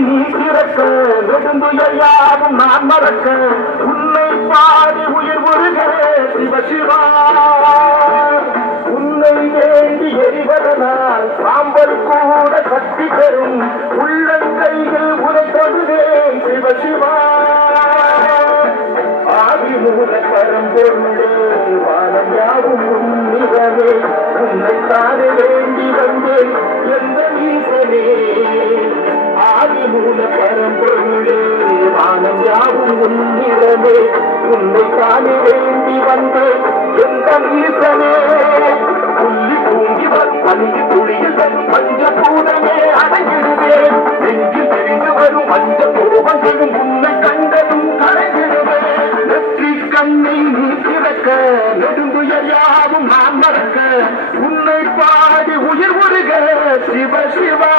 நீ திறக்க நெடுந்துயாரும் நான் மறக்க உன்னை பாடி உயிர் உருக சிவசிவா உன்னை வேண்டி எரிவதனால் சாம்பல் கூட சக்தி பெறும் உள்ளங்கைகள் உரைத்தொழுவேன் சிவசிவா ஆதிமூல பரம்பொருளே வானம் யாவும் உன்னிடமே உன்னைத்தானே வேண்டி வந்தேன் எந்த ஈசனே ஆதிமூல பரம்பொருளே வானம் யாவும் உன்னிடமே உன்னைத்தானே வேண்டி வந்தேன் எந்த ஈசனே புள்ளி தூங்கி வரும் பள்ளி துளியில் மஞ்ச பூதமே அடைஞ்சிடுவேன் நெஞ்சில் தெரிந்து வரும் மஞ்ச கோபங்களும் உன்னை கண்டதும் கடைஞ்சிடுவேன் நெற்றி கண்ணை நீ திறக்க நெடுங்குயர் யாவும் நான் மறக்க உன்னை பாடி உயிர் உருக சிவ சிவா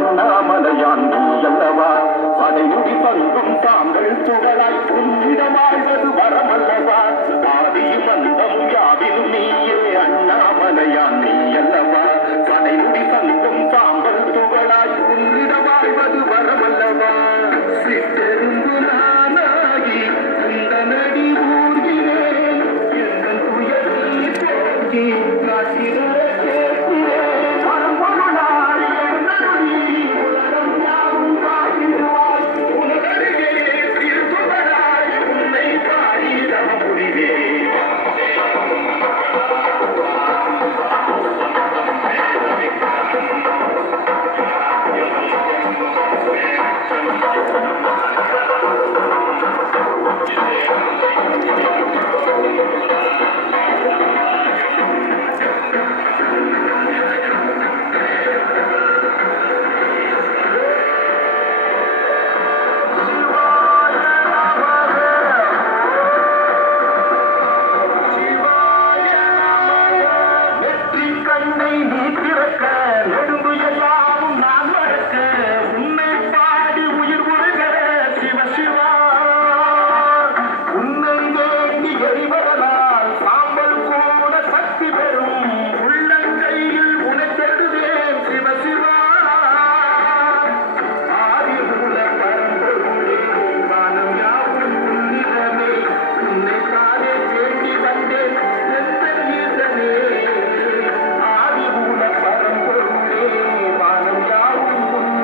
அண்ணாமலையான் அல்லவா படைமுடி பங்கும் தாங்கள் துகளாய் உன்னிடமாழ்வது வரமல்லவா ஆதியும் அந்தமும் யாவிலும் நீயே அண்ணாமலையான் நீ அல்லவா படைமுடி பங்கும் தாங்கள் துகளாய் உன்னிடமாழ்வது வரமல்லவா சிற்றெரும்பு நானாகி இந்த நடி ஊர்கிறேன் எங்கள் துயர் நீ போக்கி காட்டினோ